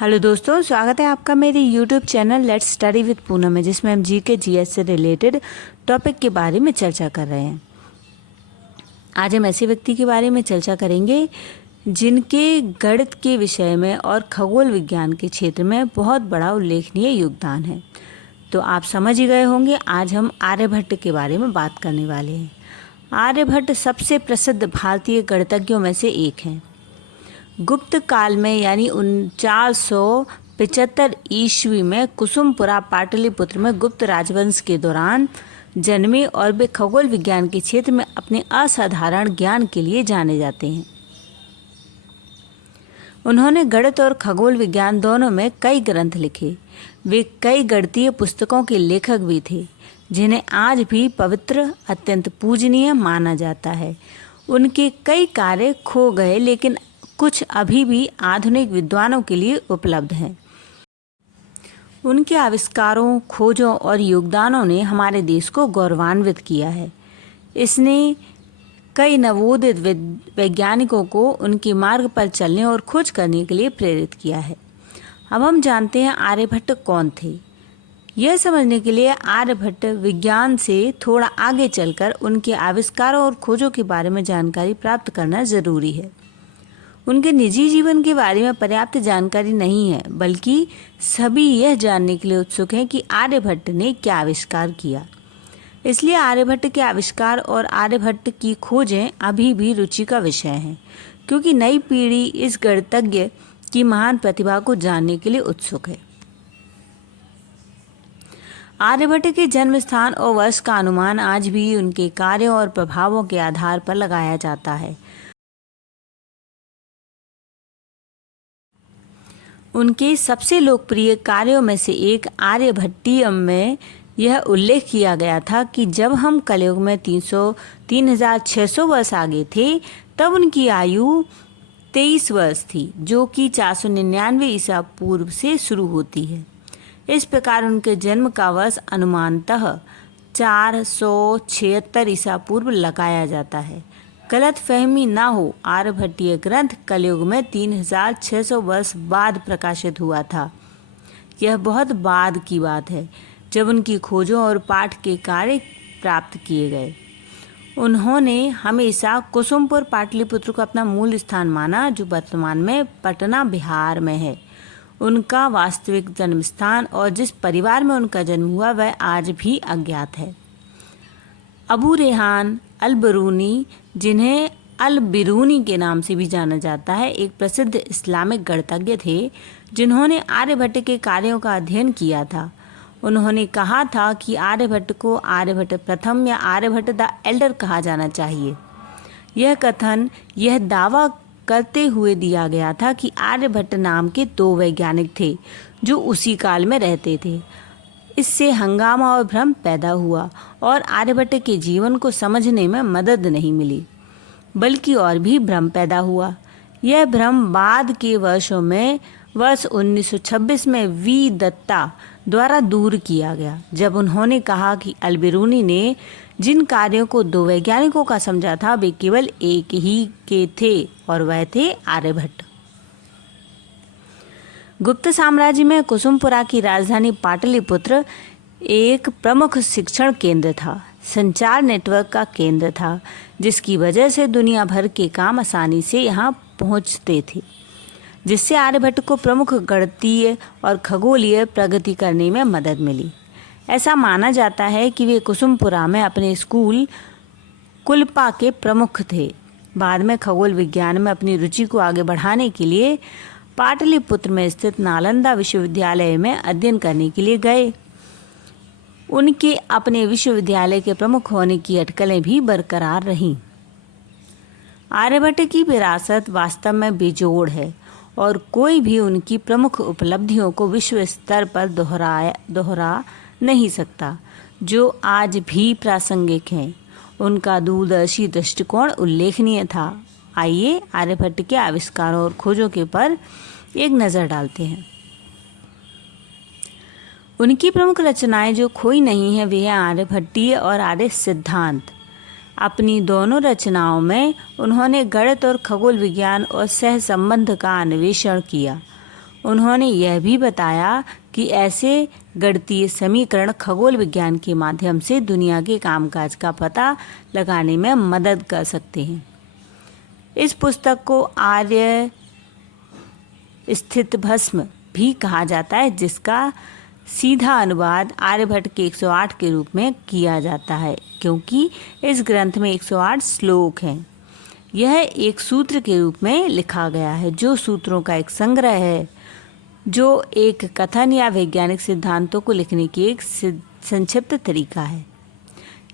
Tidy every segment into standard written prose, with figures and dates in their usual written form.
Hello दोस्तों, स्वागत है आपका मेरे YouTube channel let's study with Poonam में, जिसमें हम जीके जीएस से रिलेटेड टॉपिक के बारे में चर्चा कर रहे हैं। आज हम ऐसे व्यक्ति के बारे में चर्चा करेंगे जिनके गणित के विषय में और खगोल विज्ञान के क्षेत्र में बहुत बड़ा उल्लेखनीय योगदान है। तो आप समझ ही गए होंगे, आज हम आर्यभट्ट के बारे में बात करने वाले हैं। आर्यभट्ट सबसे प्रसिद्ध भारतीय गणितज्ञों में से एक हैं। गुप्त काल में यानी 475 ईस्वी में कुसुमपुरा पाटलिपुत्र में गुप्त राजवंश के दौरान जन्मे और वे खगोल विज्ञान के क्षेत्र में अपने असाधारण ज्ञान के लिए जाने जाते हैं। उन्होंने गणित और खगोल विज्ञान दोनों में कई ग्रंथ लिखे। वे कई गणितीय पुस्तकों के लेखक भी थे, जिन्हें आज भी पवित्र, अत्यंत पूजनीय माना जाता है। उनके कई कार्य खो गए, लेकिन कुछ अभी भी आधुनिक विद्वानों के लिए उपलब्ध हैं। उनके आविष्कारों, खोजों और योगदानों ने हमारे देश को गौरवान्वित किया है। इसने कई नवोदित वैज्ञानिकों को उनके मार्ग पर चलने और खोज करने के लिए प्रेरित किया है। अब हम जानते हैं आर्यभट्ट कौन थे। यह समझने के लिए आर्यभट्ट विज्ञान से थोड़ा आगे चलकर उनके आविष्कारों और खोजों के बारे में जानकारी प्राप्त करना जरूरी है। उनके निजी जीवन के बारे में पर्याप्त जानकारी नहीं है, बल्कि सभी यह जानने के लिए उत्सुक हैं कि आर्यभट्ट ने क्या आविष्कार किया। इसलिए आर्यभट्ट के आविष्कार और आर्यभट्ट की खोजें अभी भी रुचि का विषय हैं, क्योंकि नई पीढ़ी इस गणितज्ञ की महान प्रतिभा को जानने के लिए उत्सुक है। आर्यभट्ट के जन्म स्थान और वर्ष का अनुमान आज भी उनके कार्यों और प्रभावों के आधार पर लगाया जाता है। उनके सबसे लोकप्रिय कार्यों में से एक आर्यभट्टीयम में यह उल्लेख किया गया था कि जब हम कलयुग में 3600 वर्ष आगे थे, तब उनकी आयु 23 वर्ष थी, जो कि 499 ईसा पूर्व से शुरू होती है। इस प्रकार उनके जन्म का वर्ष अनुमानतः 476 ईसा पूर्व लगाया जाता है। गलत फहमी ना हो, आर्यभट्टीय ग्रंथ कलयुग में 3600 वर्ष बाद प्रकाशित हुआ था। यह बहुत बाद की बात है, जब उनकी खोजों और पाठ के कार्य प्राप्त किए गए। उन्होंने हमेशा कुसुमपुर पाटलिपुत्र को अपना मूल स्थान माना, जो वर्तमान में पटना, बिहार में है। उनका वास्तविक जन्म स्थान और जिस परिवार में उनका जन्म हुआ वह आज भी अज्ञात है। अबू रेहान अल-बिरूनी, जिन्हें अल-बिरूनी के नाम से भी जाना जाता है, एक प्रसिद्ध इस्लामिक गणितज्ञ थे, जिन्होंने आर्यभट्ट के कार्यों का अध्ययन किया था। उन्होंने कहा था कि आर्यभट्ट को आर्यभट्ट प्रथम या आर्यभट्ट द एल्डर कहा जाना चाहिए। यह कथन यह दावा करते हुए दिया गया था कि आर्यभट्ट नाम के 2 वैज्ञानिक थे जो उसी काल में रहते थे। इससे हंगामा और भ्रम पैदा हुआ और आर्यभट्ट के जीवन को समझने में मदद नहीं मिली, बल्कि और भी भ्रम पैदा हुआ। यह भ्रम बाद के वर्षों में वर्ष 1926 में वी दत्ता द्वारा दूर किया गया, जब उन्होंने कहा कि अल-बिरूनी ने जिन कार्यों को 2 वैज्ञानिकों का समझा था वे केवल एक ही के थे, और वह थे आर्यभट्ट। गुप्त साम्राज्य में कुसुमपुरा की राजधानी पाटलिपुत्र एक प्रमुख शिक्षण केंद्र था, संचार नेटवर्क का केंद्र था, जिसकी वजह से दुनिया भर के काम आसानी से यहाँ पहुँचते थे, जिससे आर्यभट्ट को प्रमुख गणितीय और खगोलीय प्रगति करने में मदद मिली। ऐसा माना जाता है कि वे कुसुमपुरा में अपने स्कूल कुलपा के प्रमुख थे। बाद में खगोल विज्ञान में अपनी रुचि को आगे बढ़ाने के लिए पाटलिपुत्र में स्थित नालंदा विश्वविद्यालय में अध्ययन करने के लिए गए। उनके अपने विश्वविद्यालय के प्रमुख होने की अटकलें भी बरकरार रहीं। आर्यभट्ट की विरासत वास्तव में बेजोड़ है और कोई भी उनकी प्रमुख उपलब्धियों को विश्व स्तर पर दोहरा नहीं सकता, जो आज भी प्रासंगिक हैं। उनका दूरदर्शी दृष्टिकोण उल्लेखनीय था। आइए आर्यभट्ट के आविष्कारों और खोजों के पर एक नज़र डालते हैं। उनकी प्रमुख रचनाएं जो खोई नहीं है वे हैं आर्यभट्टीय और आर्य सिद्धांत। अपनी दोनों रचनाओं में उन्होंने गणित और खगोल विज्ञान और सहसंबंध का अन्वेषण किया। उन्होंने यह भी बताया कि ऐसे गणितीय समीकरण खगोल विज्ञान के माध्यम से दुनिया के कामकाज का पता लगाने में मदद कर सकते हैं। इस पुस्तक को आर्य स्थित भस्म भी कहा जाता है, जिसका सीधा अनुवाद आर्यभट्ट के 108 के रूप में किया जाता है, क्योंकि इस ग्रंथ में 108 श्लोक हैं। यह एक सूत्र के रूप में लिखा गया है, जो सूत्रों का एक संग्रह है, जो एक कथन या वैज्ञानिक सिद्धांतों को लिखने की एक संक्षिप्त तरीका है।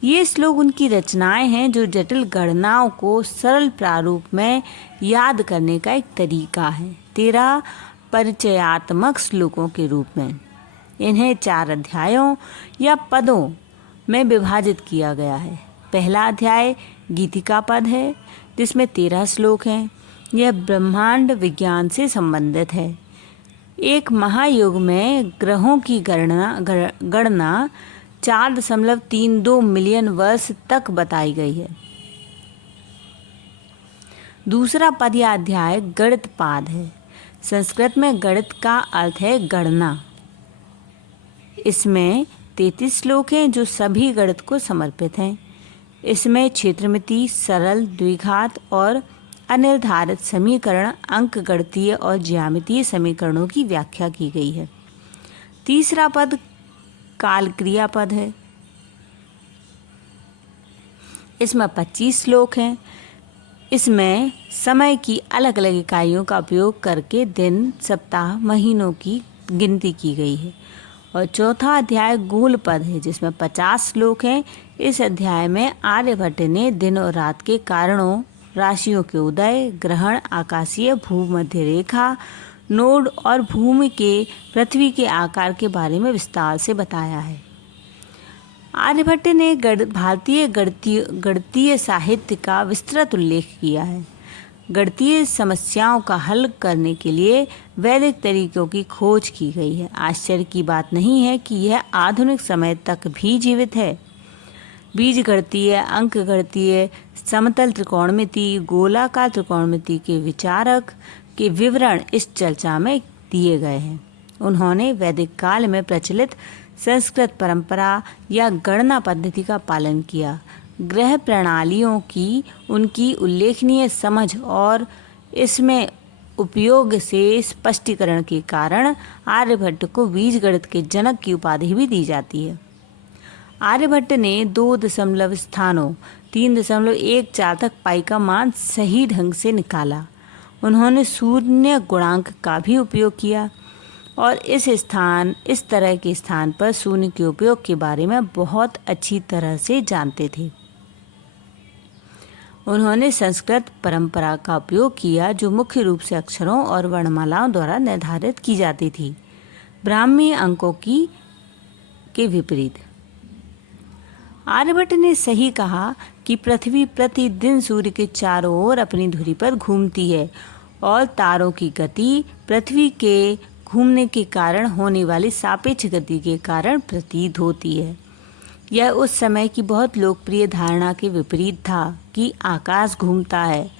ये श्लोक उनकी रचनाएं हैं, जो जटिल गणनाओं को सरल प्रारूप में याद करने का एक तरीका है। 13 परिचयात्मक श्लोकों के रूप में इन्हें 4 अध्यायों या पदों में विभाजित किया गया है। पहला अध्याय गीतिका पद है, जिसमें 13 श्लोक हैं। यह ब्रह्मांड विज्ञान से संबंधित है। एक महायुग में ग्रहों की गणना 4.32 मिलियन वर्ष तक बताई गई है। दूसरा पद या अध्याय गणित पाद है। संस्कृत में गणित का अर्थ है गणना। इसमें 33 श्लोक हैं, जो सभी गणित को समर्पित हैं। इसमें क्षेत्रमिति, सरल, द्विघात और अनिर्धारित समीकरण, अंक गणितीय और ज्यामितीय समीकरणों की व्याख्या की गई है। तीसरा पद काल क्रिया पद है। इसमें 25 श्लोक हैं। इसमें समय की अलग अलग इकाइयों का उपयोग करके दिन, सप्ताह, महीनों की गिनती की गई है। और चौथा अध्याय गूल पद है, जिसमें 50 श्लोक हैं। इस अध्याय में आर्यभट्ट ने दिन और रात के कारणों, राशियों के उदय, ग्रहण, आकाशीय भूमध्य रेखा, नोड और भूमि के पृथ्वी के आकार के बारे में विस्तार से बताया है। आर्यभट्ट ने भारतीय गणितीय साहित्य का विस्तृत उल्लेख किया है। गणितीय समस्याओं का हल करने के लिए वैदिक तरीकों की खोज की गई है। आश्चर्य की बात नहीं है कि यह आधुनिक समय तक भी जीवित है। बीज गणितीय, अंक गणितीय, समतल त्रिकोणमिति, गोलाकार त्रिकोणमिति के विचारक के विवरण इस चर्चा में दिए गए हैं। उन्होंने वैदिक काल में प्रचलित संस्कृत परंपरा या गणना पद्धति का पालन किया। ग्रह प्रणालियों की उनकी उल्लेखनीय समझ और इसमें उपयोग से स्पष्टीकरण के कारण आर्यभट्ट को बीज गणित के जनक की उपाधि भी दी जाती है। आर्यभट्ट ने 2 दशमलव स्थानों 3.14 तक पाई का मान सही ढंग से निकाला। उन्होंने शून्य गुणांक का भी उपयोग किया और इस तरह के स्थान पर शून्य के उपयोग के बारे में बहुत अच्छी तरह से जानते थे। उन्होंने संस्कृत परंपरा का उपयोग किया, जो मुख्य रूप से अक्षरों और वर्णमालाओं द्वारा निर्धारित की जाती थी, ब्राह्मी अंकों के विपरीत। आर्यभट्ट ने सही कहा कि पृथ्वी प्रतिदिन सूर्य के चारों ओर अपनी धुरी पर घूमती है और तारों की गति पृथ्वी के घूमने के कारण होने वाली सापेक्ष गति के कारण प्रतीत होती है। यह उस समय की बहुत लोकप्रिय धारणा के विपरीत था कि आकाश घूमता है।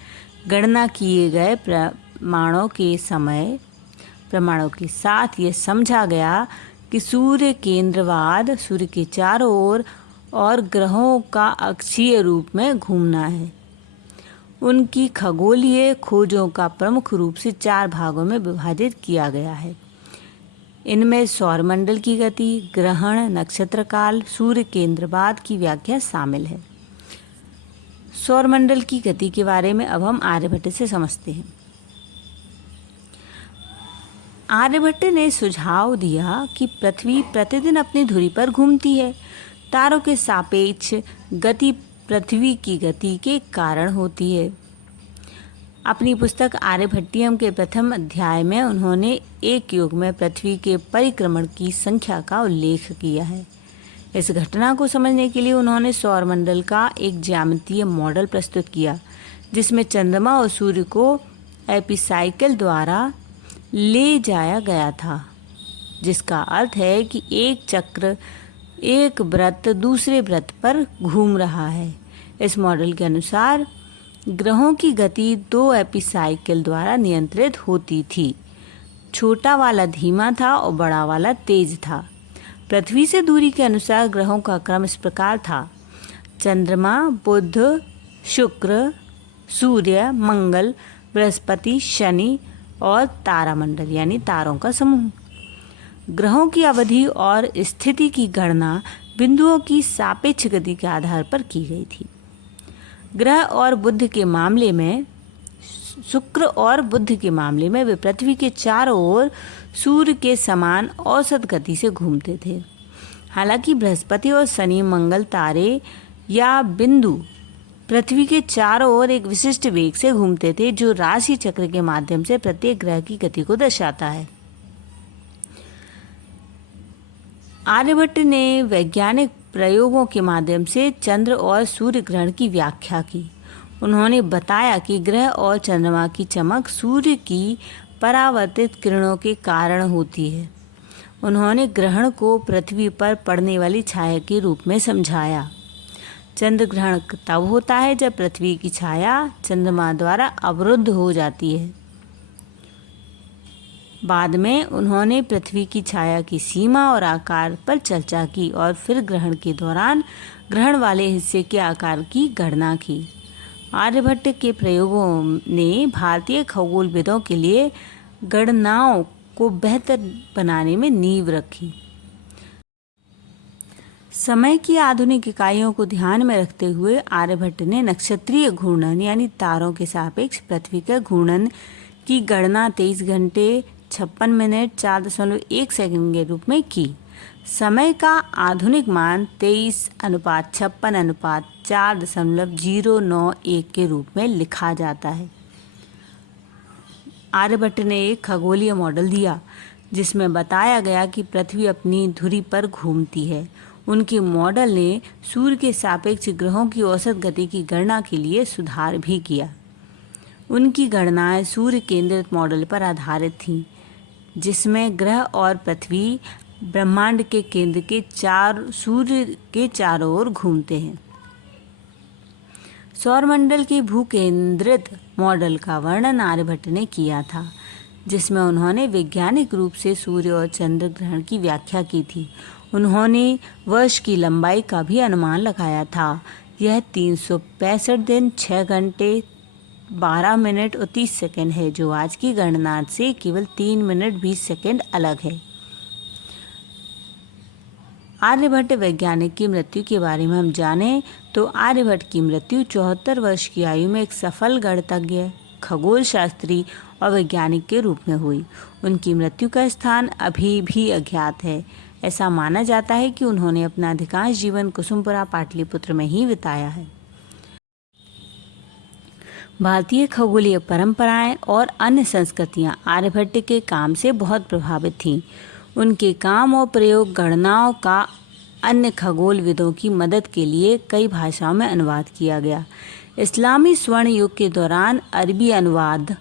गणना किए गए प्रमाणों के साथ यह समझा गया कि सूर्य केंद्रवाद, सूर्य के चारों ओर और ग्रहों का अक्षीय रूप में घूमना है। उनकी खगोलीय खोजों का प्रमुख रूप से 4 भागों में विभाजित किया गया है। इनमें सौरमंडल की गति, ग्रहण, नक्षत्र काल, सूर्य केंद्रवाद की व्याख्या शामिल है। सौरमंडल की गति के बारे में अब हम आर्यभट्ट से समझते हैं। आर्यभट्ट ने सुझाव दिया कि पृथ्वी प्रतिदिन अपनी धुरी पर घूमती है। तारों के सापेक्ष गति पृथ्वी की गति के कारण होती है। अपनी पुस्तक आर्यभट्टियम के प्रथम अध्याय में उन्होंने एक युग में पृथ्वी के परिक्रमण की संख्या का उल्लेख किया है। इस घटना को समझने के लिए उन्होंने सौरमंडल का एक ज्यामितीय मॉडल प्रस्तुत किया, जिसमें चंद्रमा और सूर्य को एपिसाइकल द्वारा ले जाया गया था, जिसका अर्थ है कि एक चक्र एक वृत्त दूसरे वृत्त पर घूम रहा है। इस मॉडल के अनुसार ग्रहों की गति 2 एपिसाइकल द्वारा नियंत्रित होती थी। छोटा वाला धीमा था और बड़ा वाला तेज था। पृथ्वी से दूरी के अनुसार ग्रहों का क्रम इस प्रकार था: चंद्रमा, बुध, शुक्र, सूर्य, मंगल, बृहस्पति, शनि और तारामंडल यानी तारों का समूह। ग्रहों की अवधि और स्थिति की गणना बिंदुओं की सापेक्ष गति के आधार पर की गई थी। ग्रह और बुध के मामले में शुक्र और बुध के मामले में वे पृथ्वी के चारों ओर सूर्य के समान औसत गति से घूमते थे। हालांकि बृहस्पति और शनि, मंगल तारे या बिंदु पृथ्वी के चारों ओर एक विशिष्ट वेग से घूमते थे, जो राशि चक्र के माध्यम से प्रत्येक ग्रह की गति को दर्शाता है। आर्यभट्ट ने वैज्ञानिक प्रयोगों के माध्यम से चंद्र और सूर्य ग्रहण की व्याख्या की। उन्होंने बताया कि ग्रह और चंद्रमा की चमक सूर्य की परावर्तित किरणों के कारण होती है। उन्होंने ग्रहण को पृथ्वी पर पड़ने वाली छाया के रूप में समझाया। चंद्र ग्रहण तब होता है जब पृथ्वी की छाया चंद्रमा द्वारा अवरुद्ध हो जाती है। बाद में उन्होंने पृथ्वी की छाया की सीमा और आकार पर चर्चा की और फिर ग्रहण के दौरान ग्रहण वाले हिस्से के आकार की गणना की। आर्यभट्ट के प्रयोगों ने भारतीय खगोलविदों के लिए गणनाओं को बेहतर बनाने में नींव रखी। समय की आधुनिक इकाइयों को ध्यान में रखते हुए आर्यभट्ट ने नक्षत्रीय घूर्णन यानी तारों के सापेक्ष पृथ्वी के घूर्णन की गणना 23 घंटे 56 मिनट 4.1 सेकंड के रूप में की। समय का आधुनिक मान 23:56:4.091 के रूप में लिखा जाता है। आर्यभट्ट ने एक खगोलीय मॉडल दिया जिसमें बताया गया कि पृथ्वी अपनी धुरी पर घूमती है। उनके मॉडल ने सूर्य के सापेक्ष ग्रहों की औसत गति की गणना के लिए सुधार भी किया। उनकी गणनाएं सूर्य केंद्रित मॉडल पर आधारित थीं, जिसमें ग्रह और पृथ्वी ब्रह्मांड के केंद्र के सूर्य के चारों ओर घूमते हैं। सौरमंडल के भूकेंद्रित मॉडल का वर्णन आर्यभट्ट ने किया था, जिसमें उन्होंने वैज्ञानिक रूप से सूर्य और चंद्र ग्रहण की व्याख्या की थी। उन्होंने वर्ष की लंबाई का भी अनुमान लगाया था। यह 365 दिन 6 घंटे 12 मिनट और 30 सेकंड है, जो आज की गणना से केवल 3 मिनट 20 सेकंड अलग है। आर्यभट्ट वैज्ञानिक की मृत्यु के बारे में हम जानें तो आर्यभट्ट की मृत्यु 74 वर्ष की आयु में एक सफल गणितज्ञ, खगोल शास्त्री और वैज्ञानिक के रूप में हुई। उनकी मृत्यु का स्थान अभी भी अज्ञात है। ऐसा माना जाता है कि उन्होंने अपना अधिकांश जीवन कुसुमपुरा पाटलिपुत्र में ही बिताया है। भारतीय खगोलीय परंपराएं और अन्य संस्कृतियां आर्यभट्ट के काम से बहुत प्रभावित थीं। उनके काम और प्रयोग गणनाओं का अन्य खगोलविदों की मदद के लिए कई भाषाओं में अनुवाद किया गया। इस्लामी स्वर्ण युग के दौरान अरबी अनुवाद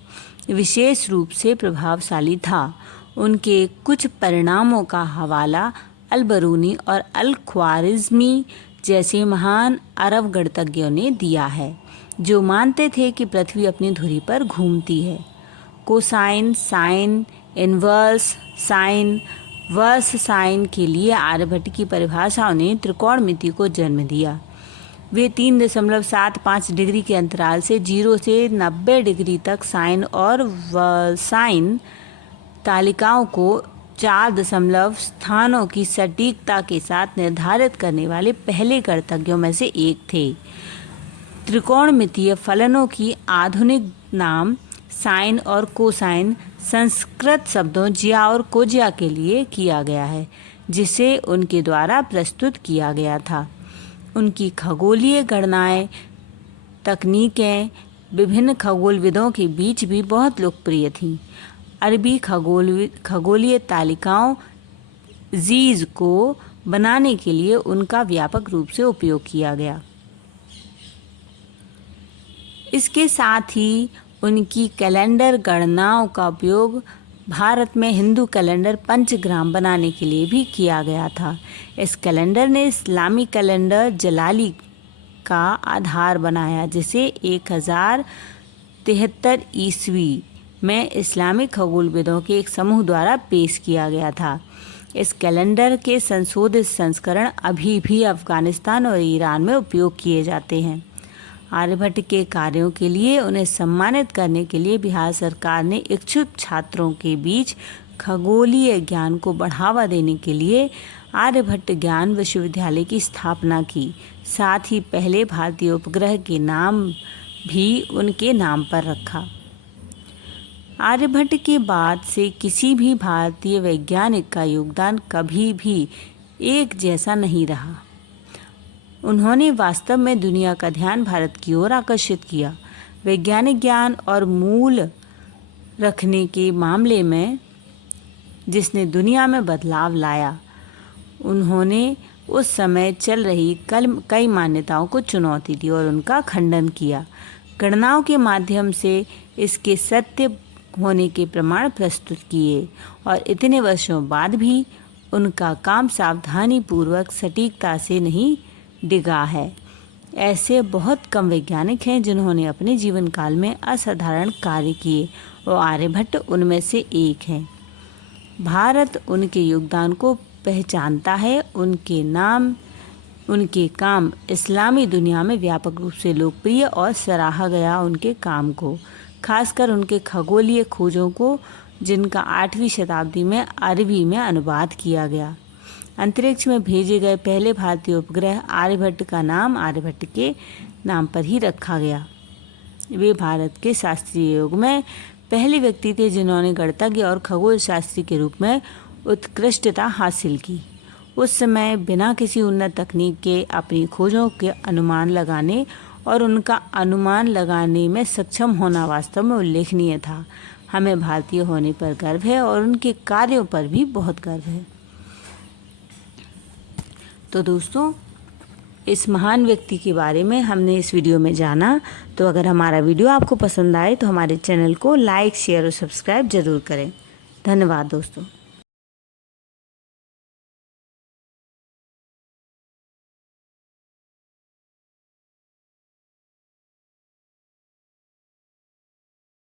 विशेष रूप से प्रभावशाली था। उनके कुछ परिणामों का हवाला अल-बरूनी और अल-ख्वारिज़मी जैसे महान अरब गणितज्ञों ने दिया है, जो मानते थे कि पृथ्वी अपनी धुरी पर घूमती है। Cosine, sine, inverse sine, versine के लिए आर्यभट्ट की परिभाषाओं ने त्रिकोणमिति को जन्म दिया। वे 3.75 डिग्री के अंतराल से 0 से 90 डिग्री तक साइन और वर्साइन तालिकाओं को 4 स्थानों की सटीकता के साथ निर्धारित करने वाले पहले गणितज्ञों में से एक थे। त्रिकोणमितीय फलनों की आधुनिक नाम साइन और कोसाइन संस्कृत शब्दों जिया और कोजिया के लिए किया गया है, जिसे उनके द्वारा प्रस्तुत किया गया था। उनकी खगोलीय गणनाएं तकनीकें विभिन्न खगोलविदों के बीच भी बहुत लोकप्रिय थीं। अरबी खगोलीय तालिकाओं जीज को बनाने के लिए उनका व्यापक रूप से उपयोग किया गया। इसके साथ ही उनकी कैलेंडर गणनाओं का उपयोग भारत में हिंदू कैलेंडर पंचग्राम बनाने के लिए भी किया गया था। इस कैलेंडर ने इस्लामी कैलेंडर जलाली का आधार बनाया, जिसे 1073 ईस्वी में इस्लामिक खगोलविदों के एक समूह द्वारा पेश किया गया था। इस कैलेंडर के संशोधित संस्करण अभी भी अफगानिस्तान और ईरान में उपयोग किए जाते हैं। आर्यभट्ट के कार्यों के लिए उन्हें सम्मानित करने के लिए बिहार सरकार ने इच्छुक छात्रों के बीच खगोलीय ज्ञान को बढ़ावा देने के लिए आर्यभट्ट ज्ञान विश्वविद्यालय की स्थापना की। साथ ही पहले भारतीय उपग्रह के नाम भी उनके नाम पर रखा। आर्यभट्ट के बाद से किसी भी भारतीय वैज्ञानिक का योगदान कभी भी एक जैसा नहीं रहा। उन्होंने वास्तव में दुनिया का ध्यान भारत की ओर आकर्षित किया। वैज्ञानिक ज्ञान और मूल रखने के मामले में जिसने दुनिया में बदलाव लाया, उन्होंने उस समय चल रही कई मान्यताओं को चुनौती दी और उनका खंडन किया। गणनाओं के माध्यम से इसके सत्य होने के प्रमाण प्रस्तुत किए और इतने वर्षों बाद भी उनका काम सावधानी पूर्वक सटीकता से नहीं डिगा है। ऐसे बहुत कम वैज्ञानिक हैं जिन्होंने अपने जीवन काल में असाधारण कार्य किए और आर्यभट्ट उनमें से एक हैं। भारत उनके योगदान को पहचानता है। उनके काम इस्लामी दुनिया में व्यापक रूप से लोकप्रिय और सराहा गया। उनके काम को, खासकर उनके खगोलीय खोजों को, जिनका 8वीं शताब्दी में अरबी में अनुवाद किया गया। अंतरिक्ष में भेजे गए पहले भारतीय उपग्रह आर्यभट्ट का नाम आर्यभट्ट के नाम पर ही रखा गया। वे भारत के शास्त्रीय युग में पहले व्यक्ति थे जिन्होंने गणितज्ञ और खगोल शास्त्री के रूप में उत्कृष्टता हासिल की। उस समय बिना किसी उन्नत तकनीक के अपनी खोजों के अनुमान लगाने और उनका अनुमान लगाने में सक्षम होना वास्तव में उल्लेखनीय था। हमें भारतीय होने पर गर्व है और उनके कार्यों पर भी बहुत गर्व है। तो दोस्तों, इस महान व्यक्ति के बारे में हमने इस वीडियो में जाना। तो अगर हमारा वीडियो आपको पसंद आए तो हमारे चैनल को लाइक, शेयर और सब्सक्राइब जरूर करें। धन्यवाद दोस्तों।